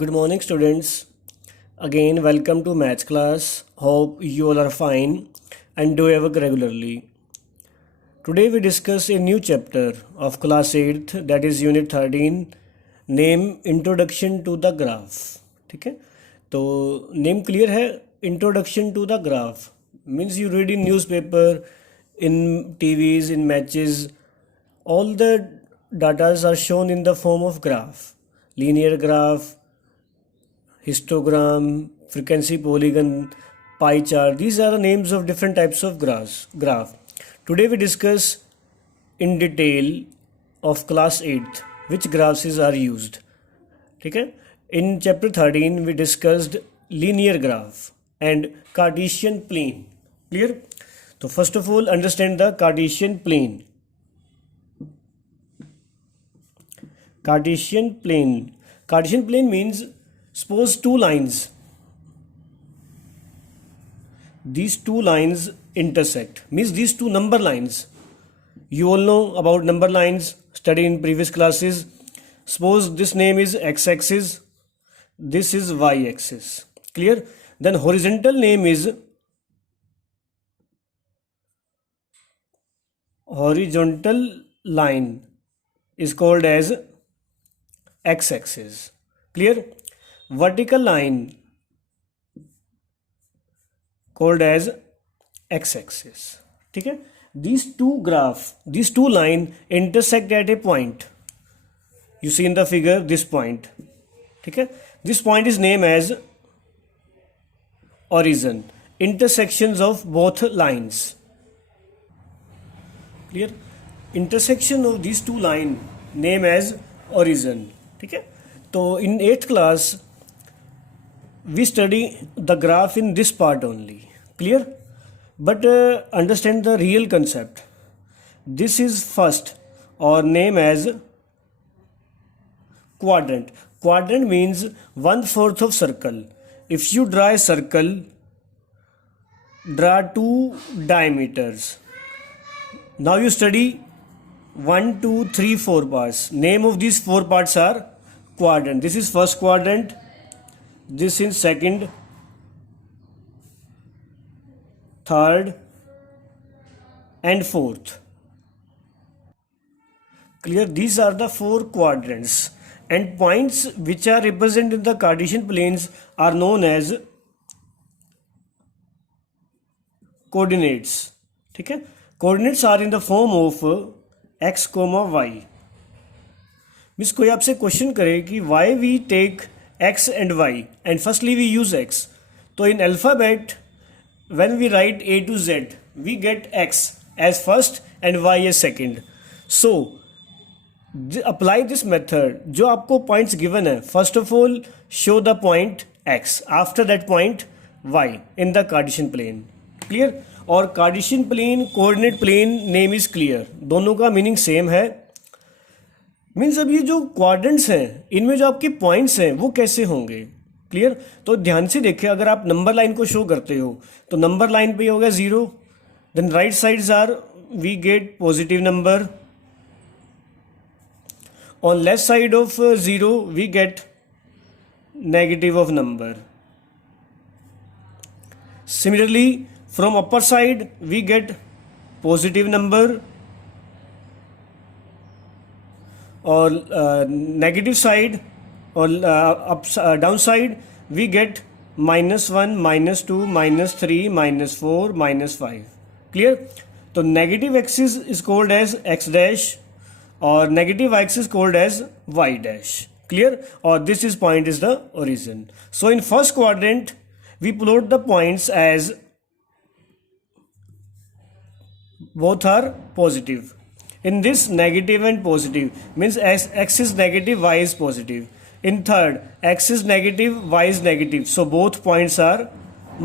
Good morning, students. Again, welcome to maths class. Hope you all are fine and do your work regularly. Today, we discuss a new chapter of class 8th, that is unit 13, name introduction to the graph. ठीक है, तो name clear है. Introduction to the graph means you read in newspaper, in TVs, in matches, all the datas are shown in the form of graph, linear graph, histogram, frequency polygon, pie chart. These are the names of different types of graph. Today we discuss in detail of class 8th which graphs are used. ठीक है, in chapter 13 we discussed linear graph and Cartesian plane. Clear? So first of all, understand the Cartesian plane. Cartesian plane. Cartesian plane means suppose two lines. These two lines intersect. Means these two number lines. You all know about number lines, studied in previous classes. Suppose this name is x-axis. This is y-axis. Clear? Then horizontal name is horizontal line is called as x-axis. Clear? Vertical line called as x-axis. ठीक है, these two line intersect at a point. You see in the figure this point. ठीक है, this point is named as origin. Intersections of both lines. Clear? Intersection of these two line name as origin. ठीक है, तो in 8th class we study the graph in this part only. Clear? But understand the real concept. This is first or name as quadrant. Quadrant means 1/4 of circle. If you draw a circle, draw two diameters. Now you study 1, 2, 3, 4 parts. Name of these 4 parts are quadrant. This is first quadrant. This is second, third, and fourth. Clear? These are the 4 quadrants. And points which are represented in the Cartesian planes are known as coordinates. ठीक है, coordinates are in the form of x, y. Means कोई आपसे question करे कि why we take x and y and firstly we use x. तो in alphabet when we write A to Z we get x as first and y as second. So apply this method. जो आपको points given है, first of all show the point x, after that point y in the Cartesian plane. Clear? और Cartesian plane, coordinate plane name is clear. दोनों का meaning same है. Means अब ये जो क्वाड्रेंट्स हैं इनमें जो आपके पॉइंट्स हैं वो कैसे होंगे. क्लियर? तो ध्यान से देखिए, अगर आप नंबर लाइन को शो करते हो तो नंबर लाइन पे होगा 0. Then right sides are we get positive number. On left side of 0 we get negative of number. Similarly, from upper side we get positive number, or negative side or down side we get -1, -2, -3, -4, -5. Clear? तो negative axis is called as x dash or negative axis called as y dash. Clear? Or this is point is the origin. So in first quadrant we plot the points as both are positive. In this, negative and positive means x is negative, y is positive. In third, x is negative, y is negative, so both points are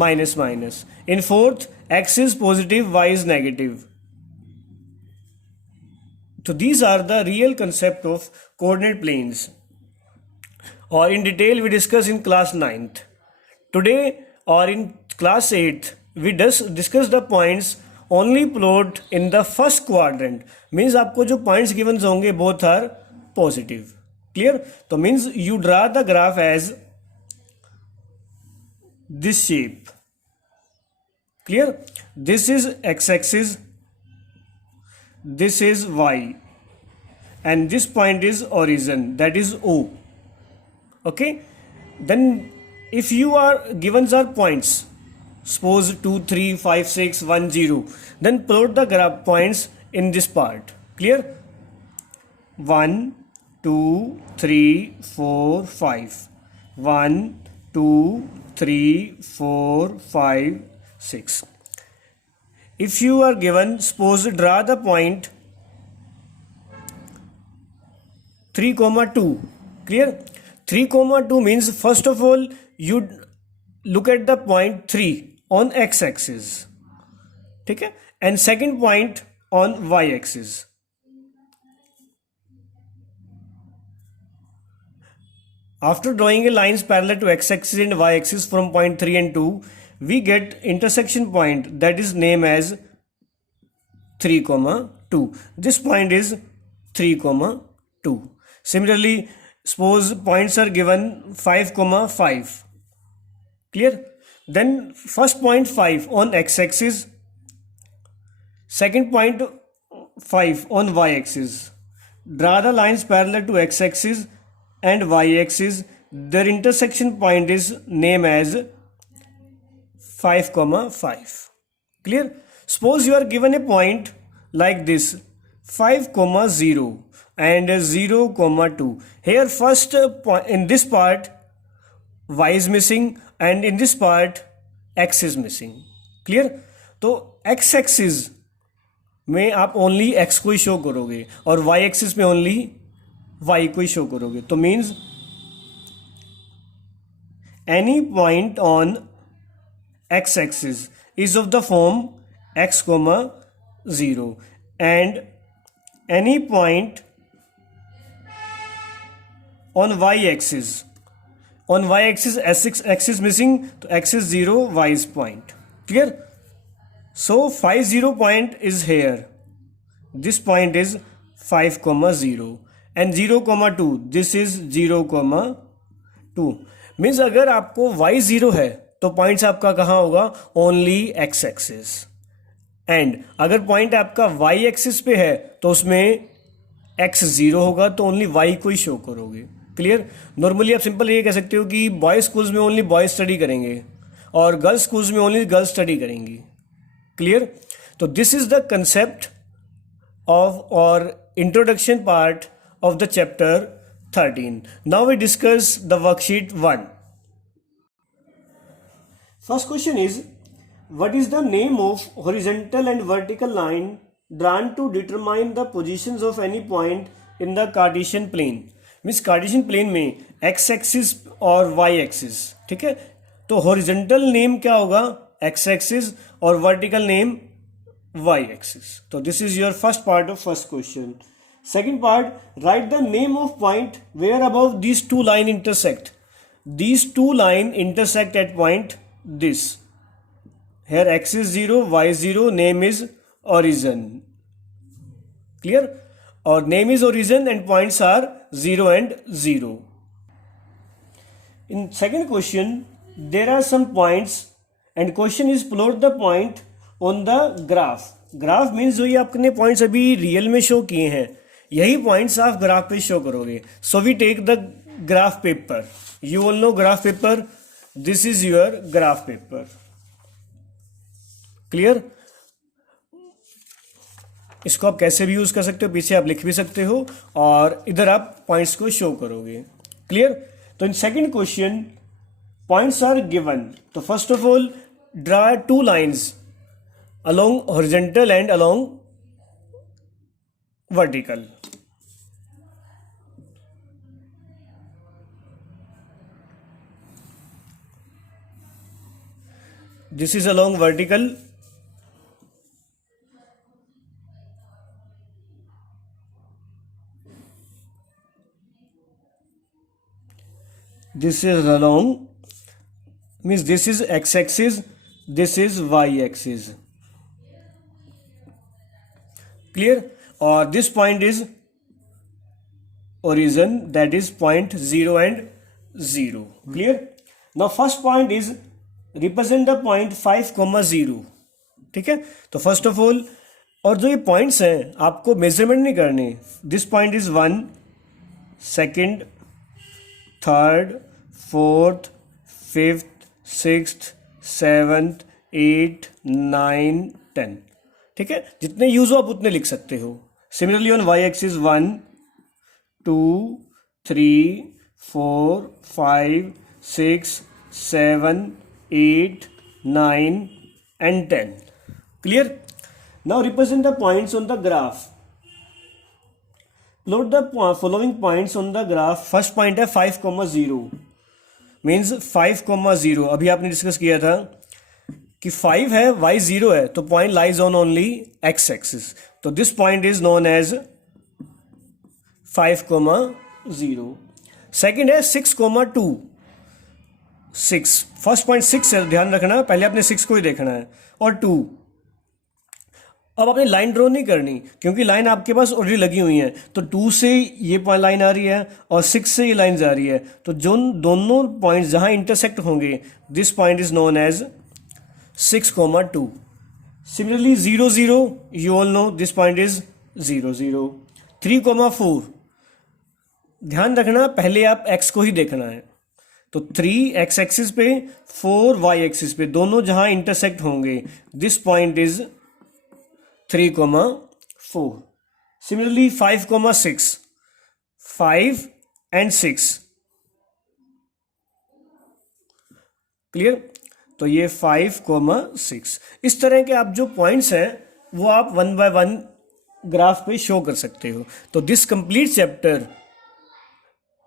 minus minus. In fourth, x is positive, y is negative. So these are the real concept of coordinate planes, or in detail we discuss in class 9th. Today or in class 8th we discuss the points only plot in the first quadrant. Means आपको जो points given होंगे both are positive. Clear? So means you draw the graph as this shape. Clear? This is x-axis, this is y, and this point is origin, that is O. Okay, then if you are given are points, suppose 2 3 5 6 1 0, then plot the graph points in this part. Clear? 1 2 3 4 5, 1 2 3 4 5 6. If you are given, suppose draw the point 3 comma 2. Clear? 3 comma 2 means first of all you look at the point 3 on x-axis, okay, and second point on y-axis. After drawing a lines parallel to x-axis and y-axis from point 3 and 2, we get intersection point that is named as 3 comma 2. This point is 3 comma 2. Similarly, suppose points are given 5 comma 5. Clear? Then first point 5 on x-axis, second point 5 on y-axis. Draw the lines parallel to x-axis and y-axis. Their intersection point is named as 5 comma 5. Clear? Suppose you are given a point like this 5 comma 0 and 0 comma 2. Here first in this part y is missing and in this part x is missing. Clear? तो x axis में आप only x को ही show करोगे और y axis में only y को ही शो करोगे. तो means any point on x axis is of the form x comma 0 and any point on y axis, on y axis x is missing, so x is 0, y is point. Clear? So 5 0 point is here, this point is 5 comma 0 and 0 comma 2, this is 0 comma 2. Means अगर आपको y 0 है तो points आपका कहाँ होगा? Only x axis. And अगर point आपका y axis पे है तो उसमें x 0 होगा तो ओनली y को ही शो करोगे. क्लियर? नॉर्मली आप सिंपल ये कह सकते हो कि बॉयज स्कूल्स में ओनली बॉयज स्टडी करेंगे और गर्ल्स स्कूल्स में ओनली गर्ल्स स्टडी करेंगी. क्लियर? तो this is the concept of और introduction part of the chapter 13. Now we discuss the worksheet 1. First question is, what is the name of horizontal and vertical line drawn to determine the positions of any point in the Cartesian plane? Means Cartesian plane में x axis और y axis. ठीक है? तो horizontal name क्या होगा? x axis और vertical name y axis. तो this is your first part of first question. Second part, write the name of point where above these two lines intersect. These two lines intersect at point this. Here x is 0, y is 0, name is origin. Clear? Or name is origin and points are 0 and 0. In second question, there are some points and question is plot the point on the graph. Graph means जो ये आपने points अभी real में show किए हैं यही points आप graph पे शो करोगे. So we take the graph paper. You all know graph paper. This is your graph paper. Clear? इसको आप कैसे भी यूज कर सकते हो, पीछे आप लिख भी सकते हो और इधर आप पॉइंट्स को शो करोगे. क्लियर? तो in second question points are given. तो first of all draw two lines along horizontal and along vertical. This is along vertical. This is along, means this is x axis, this is y axis. Clear? Or this point is origin, that is point 0 and 0. Clear? Now first point is represent the point 5, 0. ठीक है, तो first of all, और जो ये points हैं आपको measurement नहीं करने. This point is 1, second, third, fourth, fifth, sixth, seventh, 8, 9, 10. ठीक है, जितने यूज हो आप उतने लिख सकते हो. Similarly on Y axis 1, 2, 3, 4, 5, 6, 7, 8, 9 and 10. Clear? Now represent the points on the graph. Plot the following points on the graph. First point है 5, 0 means 5, 0. अभी आपने डिस्कस किया था कि 5 है, y 0 है, तो point lies on only x axis. तो this point is known as 5, 0. Second है 6, 2. 6, फर्स्ट पॉइंट 6 है, ध्यान रखना, पहले आपने 6 को ही देखना है, और 2. अब आपने लाइन ड्रॉ नहीं करनी क्योंकि लाइन आपके पास ऑलरेडी लगी हुई है. तो 2 से ये लाइन आ रही है और 6 से ये लाइन जा रही है, तो जो दोनों पॉइंट्स जहां इंटरसेक्ट होंगे, this point is known as 6, 2. Similarly 0, 0, you all know this point is 0, 0. 3, 4, ध्यान रखना पहले आप x को ही देखना है. तो 3 x एक्सिस पे, 4 y एक्सिस पे, दोनों जहां इंटरसेक्ट होंगे, this point is 3, 4. Similarly 5, 6, 5 and 6. Clear? तो ये 5, 6. इस तरह के आप जो पॉइंट्स हैं वो आप 1 by 1 ग्राफ पे शो कर सकते हो. तो दिस कंप्लीट चैप्टर,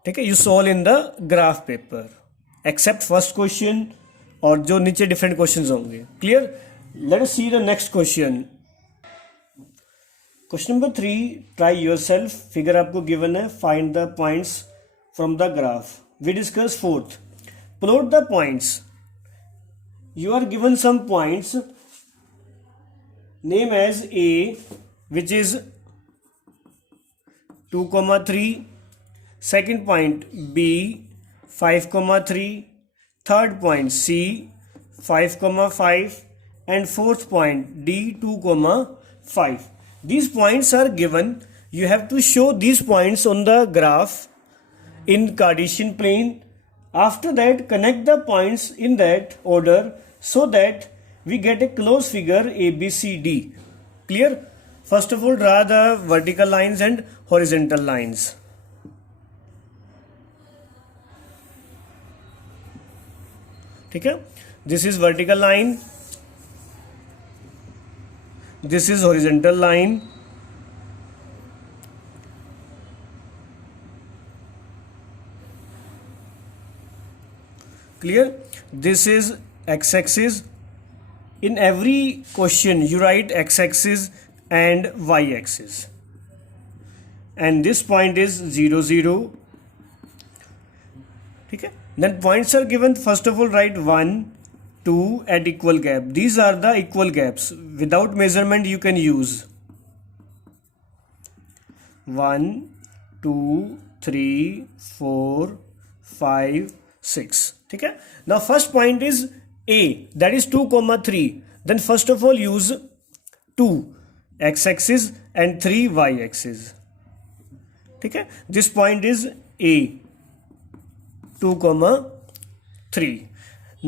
ठीक है, you solve in the graph paper except first question और जो नीचे डिफरेंट क्वेश्चंस होंगे. Clear? Let us see the next question. Question number 3, try yourself. Figure आपको गिवन है, find the points from the graph. We discuss fourth, plot the points. You are given some points, name as A which is 2, 3. Second point B 5, 3. Third point C 5, 5 and fourth point D 2, 5. These points are given. You have to show these points on the graph in Cartesian plane. After that, connect the points in that order so that we get a close figure ABCD. Clear? First of all, draw the vertical lines and horizontal lines. ठीक है, this is vertical line, this is horizontal line. Clear? This is X axis. In every question you write X axis and Y axis. And this point is 0, 0. ठीक है, then points are given. First of all, write 1, 2 at equal gap. These are the equal gaps. Without measurement you can use 1, 2, 3, 4, 5, 6. ठीक है, now first point is A, that is 2, 3. Then first of all use 2 x axis and 3 y axis. ठीक है, this point is A 2, 3.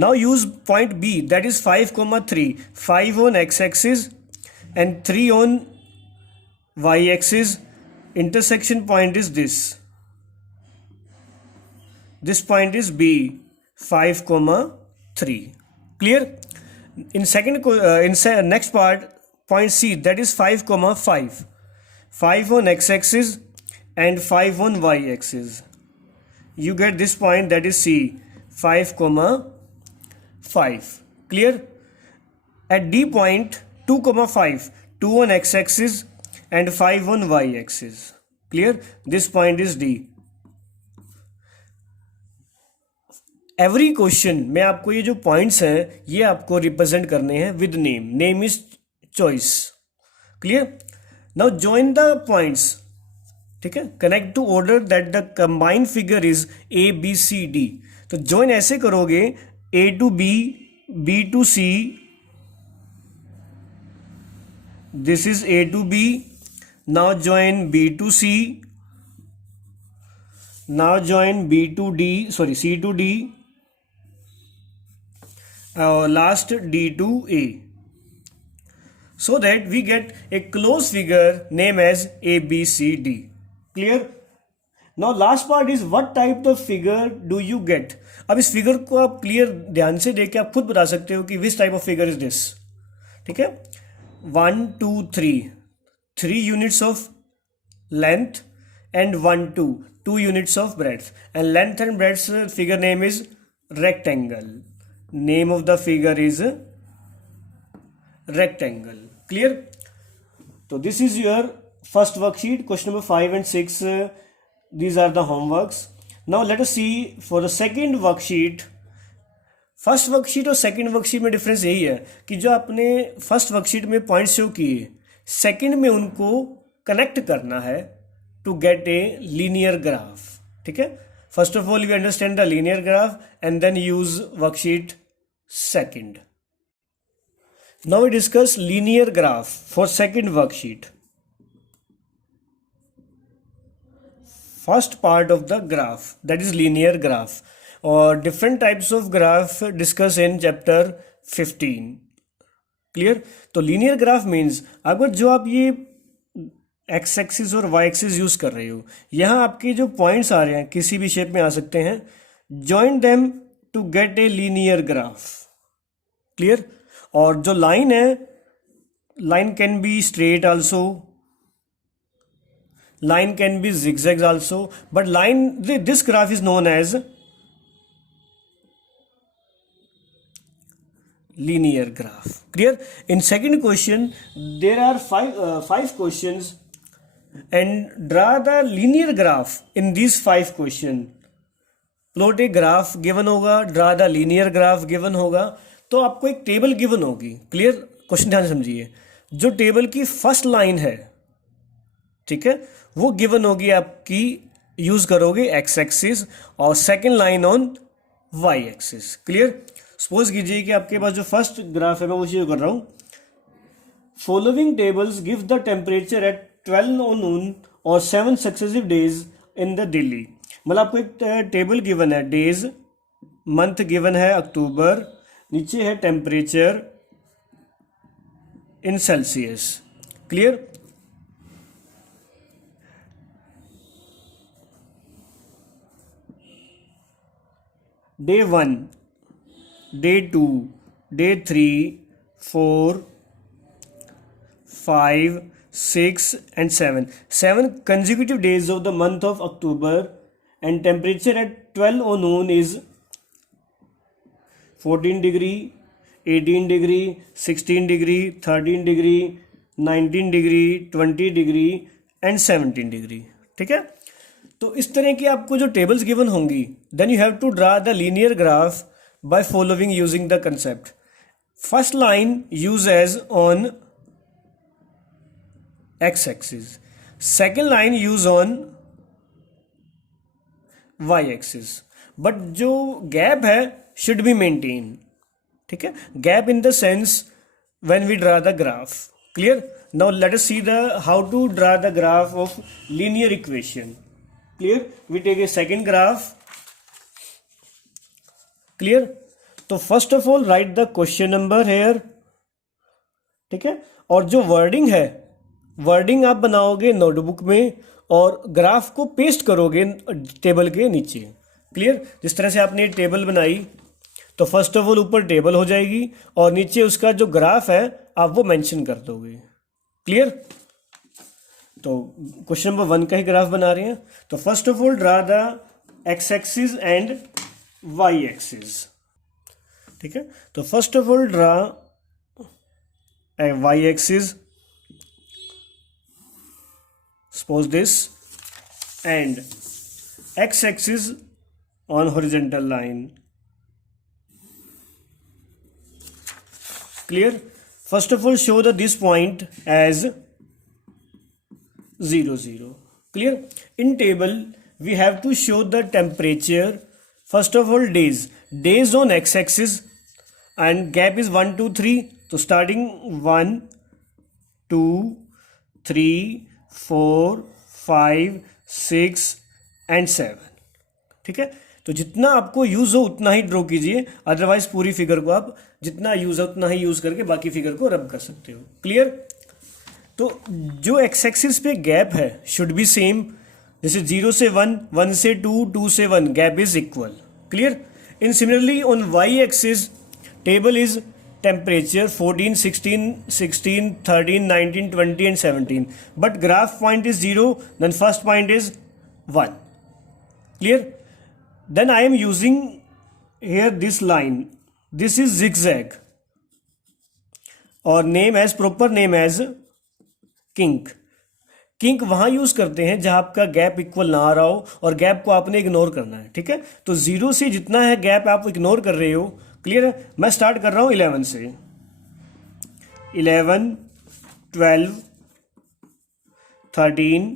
Now use point B, that is 5, 3. 5 on x axis and 3 on y axis. Intersection point is this. This point is B 5, 3. Clear? In next part, point C, that is 5, 5. 5 on x axis and 5 on y axis. You get this point, that is C 5, 5. Clear? At D point 2, 5, 2 on x axis and 5 on y axis. Clear? This point is D. Every question में आपको ये जो points हैं ये आपको represent करने हैं with name. Name is choice. Clear? Now join the points. ठीक है, connect to order that the combined figure is A B C D. तो ज्वाइन ऐसे करोगे, A to B, B to C, this is A to B, now join B to C, now join B to D, sorry C to D, last D to A, so that we get a closed figure named as ABCD. Clear? Now last part is what type of figure do you get? अब इस figure को आप clear ध्यान से देख के आप खुद बता सकते हो कि which type of figure is this. ठीक है, 1 2 3 units of length and 1 2 units of breadth, and length and breadth figure name is rectangle, name of the figure is rectangle. Clear? So this is your first worksheet, question number 5 and 6. These are the homeworks. Now let us see for the second worksheet. First worksheet और second worksheet में difference यही है कि जो आपने first worksheet में point show किए, second में उनको कनेक्ट करना है to get a linear graph. ठीक है, first of all we understand the linear graph and then use worksheet second. Now we discuss linear graph for second worksheet. First part of the graph, that is linear graph, or different types of graph discuss in chapter 15. Clear? तो linear graph means अगर जो आप ये x axis और y axis use कर रहे हो, यहाँ आपके जो पॉइंट्स आ रहे हैं किसी भी शेप में आ सकते हैं, join them to get a linear graph. Clear? और जो लाइन है, line can be straight also, line can be zigzags also, but line, this graph is known as linear graph. Clear? In second question there are five questions and draw the linear graph in these 5 question. Plot a graph given होगा, draw the linear graph given होगा, तो आपको एक table given होगी. Clear? Question ध्यान समझिए, जो table की फर्स्ट लाइन है, ठीक है, वो गिवन होगी आपकी, यूज करोगे एक्स एक्सिस, और second line on Y axis. Clear? Suppose कीजिए कि आपके पास जो फर्स्ट ग्राफ है, मैं वो चीज कर रहा हूं, following tables give the temperature at 12 noon और 7 successive days in the Delhi. मतलब आपको एक टेबल गिवन है, डेज, मंथ गिवन है अक्टूबर, नीचे है temperature in Celsius. Clear? Day 1, day 2, day 3, 4, 5, 6 and 7. 7 consecutive days of the month of October, and temperature at 12 noon is 14 degree, 18 degree, 16 degree, 13 degree, 19 degree, 20 degree and 17 degree. ठीक है, तो इस तरह की आपको जो टेबल्स गिवन होंगी, then you have to draw the linear graph by following using the concept. First line use as on X axis, second line use on Y axis, but जो गैप है शुड बी मेंटेन. ठीक है, gap in the sense when we draw the graph. Clear? Now let us see the how to draw the graph of linear equation. Clear? We take a second graph. Clear? तो first of all right the question number here. ठीक है, और जो wording है, wording आप बनाओगे notebook में और ग्राफ को पेस्ट करोगे टेबल के नीचे. क्लियर? जिस तरह से आपने टेबल बनाई, तो फर्स्ट ऑफ ऑल ऊपर टेबल हो जाएगी और नीचे उसका जो ग्राफ है आप वो मेंशन कर दोगे. क्लियर? तो क्वेश्चन नंबर 1 का ही ग्राफ बना रहे हैं. तो first of all draw the X axis and Y axis. ठीक है, तो first of all draw Y axis, suppose this, and x axis on horizontal line. Clear? First of all show the this point as 0 0. Clear? In table we have to show the temperature. First of all, days on x-axis, and gap is 1 2 3. तो starting 1 2 3 4 5 6 and 7. ठीक है, तो जितना आपको use हो उतना ही draw कीजिए, otherwise पूरी फिगर को आप जितना यूज है उतना ही यूज करके बाकी फिगर को रब कर सकते हो. क्लियर? तो जो एक्स एक्सिस पे गैप है शुड बी सेम, जैसे 0 से 1, 1 से 2, 2 से 1, gap is equal. Clear? In similarly on Y axis table is temperature 14 16 16 13 19 20 and 17, but graph point is 0, then first point is 1. Clear? Then I am using here this line, this is zigzag or proper name as kink. Kink वहां use करते हैं जहां आपका gap equal ना आ रहा हो और gap को आपने इग्नोर करना है. ठीक है, तो 0 से जितना है गैप आप इग्नोर कर रहे हो. क्लियर है? मैं स्टार्ट कर रहा हूं 11 से. 11 12 13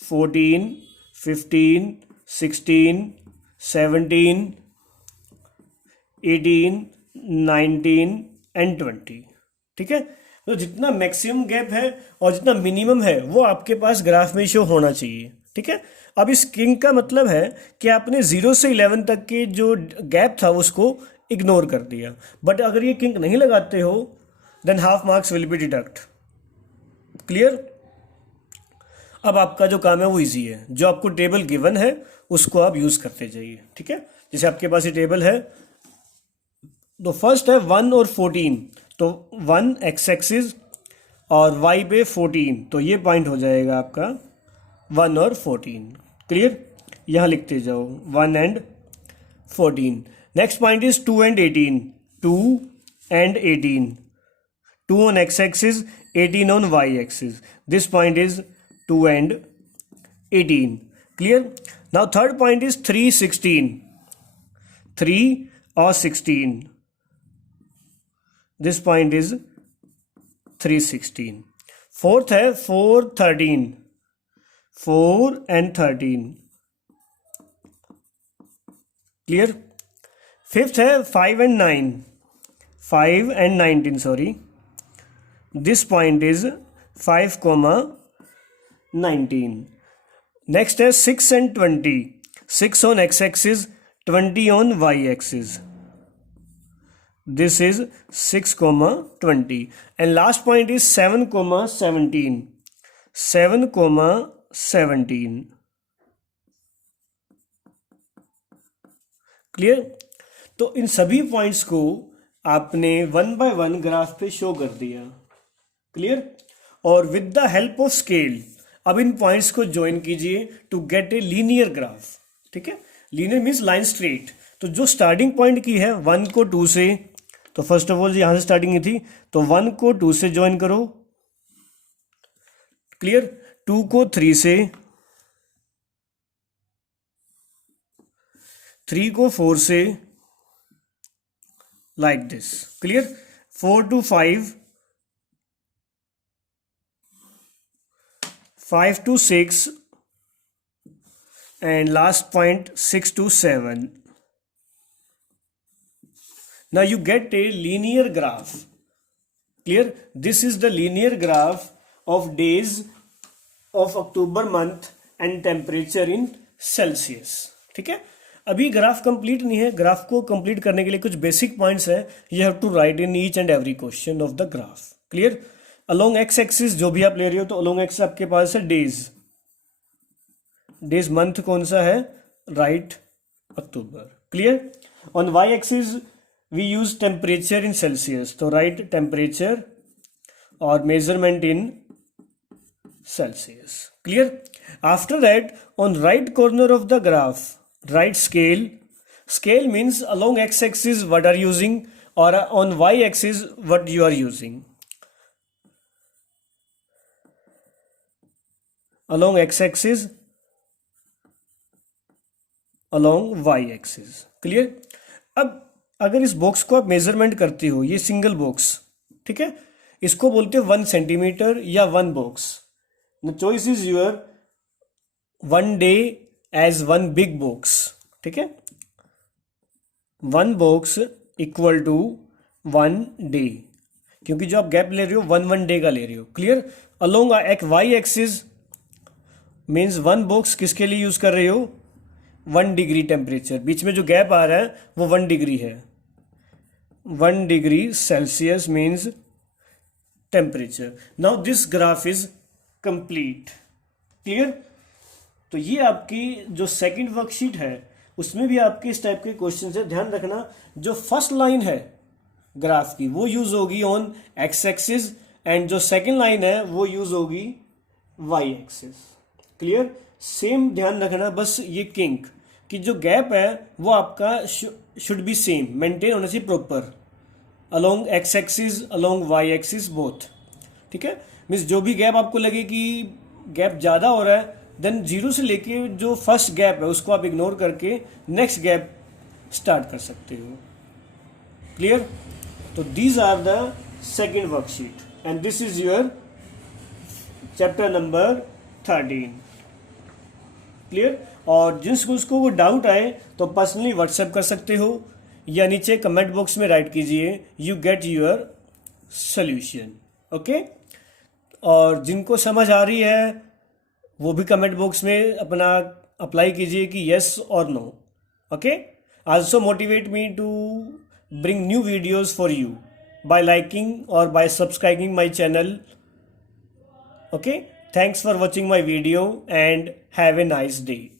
14 15 16 17 18 19 एंड 20. ठीक है, तो जितना मैक्सिमम गैप है और जितना मिनिमम है वो आपके पास ग्राफ में शो होना चाहिए. ठीक है, अब इस किंक का मतलब है कि आपने 0 से 11 तक के जो गैप था उसको इग्नोर कर दिया. बट अगर ये किंक नहीं लगाते हो than half marks will be deduct. Clear? अब आपका जो काम है वो इजी है, जो आपको टेबल गिवन है उसको आप यूज करते जाइए. ठीक है, जैसे आपके पास ये टेबल है, तो फर्स्ट है 1 और 14, तो 1 एक्स एक्सिस और y पे 14, तो ये पॉइंट हो जाएगा आपका 1 और 14. क्लियर? यहाँ लिखते जाओ 1 and 14. Next point is 2 and 18, 2 and 18, 2 on x axis, 18 on y axis. This point is 2 and 18. Clear? Now third point is 3 16, 3 or 16. This point is 3 16. Fourth है 4 13, 4 and 13. क्लियर? फिफ्थ है 5 and 9, 5 and 19, sorry. This point is 5 19. Next है 6 and 20, 6 on x axis, 20 on y axis. This is 6 20. And last point is 7 17, 7 17. Clear? तो इन सभी points को आपने 1 by 1 graph पे show कर दिया. क्लियर? और with the help of scale अब इन पॉइंट्स को ज्वाइन कीजिए to get a linear graph. ठीक है, लीनियर मीन्स लाइन स्ट्रेट. तो जो स्टार्टिंग पॉइंट की है 1 को 2 से, तो फर्स्ट ऑफ ऑल यहां से स्टार्टिंग की थी, तो 1 को 2 से ज्वाइन करो. क्लियर? 2 को 3 से, 3 को 4 से, like this. Clear? 4 to 5, 5 to 6, and last point 6 to 7. Now you get a linear graph. Clear? This is the linear graph of days of October month and temperature in Celsius. ठीक है, अभी graph complete नहीं है. Graph को complete करने के लिए कुछ बेसिक पॉइंट्स हैं, you have to write in each and every question of the graph. Clear? Along X axis जो भी आप ले रहे हो, तो अलोंग एक्सिस आपके पास है डेज. डेज मंथ कौन सा है? Right, October. Clear? On Y axis we use temperature in Celsius, तो राइट टेम्परेचर और measurement in Celsius. Clear? After that on right corner of the graph write scale. Scale means along x axis what are using, or on y axis what you are using. Along x axis, along y axis. Clear? अब अगर इस box को आप measurement करते हो, ये single box, ठीक है, इसको बोलते हो 1 सेंटीमीटर या 1 box. The choice is your. 1 day as 1 big box, ठीक है, 1 box इक्वल टू 1 day, क्योंकि जो आप गैप ले रहे हो 1 डे का ले रहे हो. क्लियर. अलोंग एक वाई एक्सिस मीन्स 1 बॉक्स किसके लिए यूज कर रहे हो, 1 डिग्री टेम्परेचर. बीच में जो गैप आ रहा है वो 1 डिग्री है. 1 degree Celsius means temperature. Now this graph is complete. Clear. तो ये आपकी जो सेकंड वर्कशीट है उसमें भी आपके इस टाइप के क्वेश्चन है. ध्यान रखना जो फर्स्ट लाइन है ग्राफ की वो यूज होगी ऑन एक्स एक्सिस एंड जो सेकंड लाइन है वो यूज होगी वाई एक्सिस. क्लियर. सेम ध्यान रखना, बस ये किंक कि जो गैप है वो आपका शुड बी सेम, मेंटेन होना चाहिए proper along X axis along Y axis both. ठीक है. मीन्स जो भी गैप आपको लगे कि गैप ज़्यादा हो रहा है देन जीरो से लेके जो फर्स्ट गैप है उसको आप इग्नोर करके नेक्स्ट गैप स्टार्ट कर सकते हो. क्लियर. तो these are the second worksheet and this is your chapter number 13. Clear. और जिसको वो डाउट आए तो पर्सनली व्हाट्सएप कर सकते हो या नीचे कमेंट बॉक्स में राइट कीजिए, you get your solution. Okay. और जिनको समझ आ रही है वो भी कमेंट बॉक्स में अपना अप्लाई कीजिए कि यस और no. Okay. Also motivate me to bring new videos for you by liking or by subscribing my channel. Okay, thanks for watching my video and have a nice day.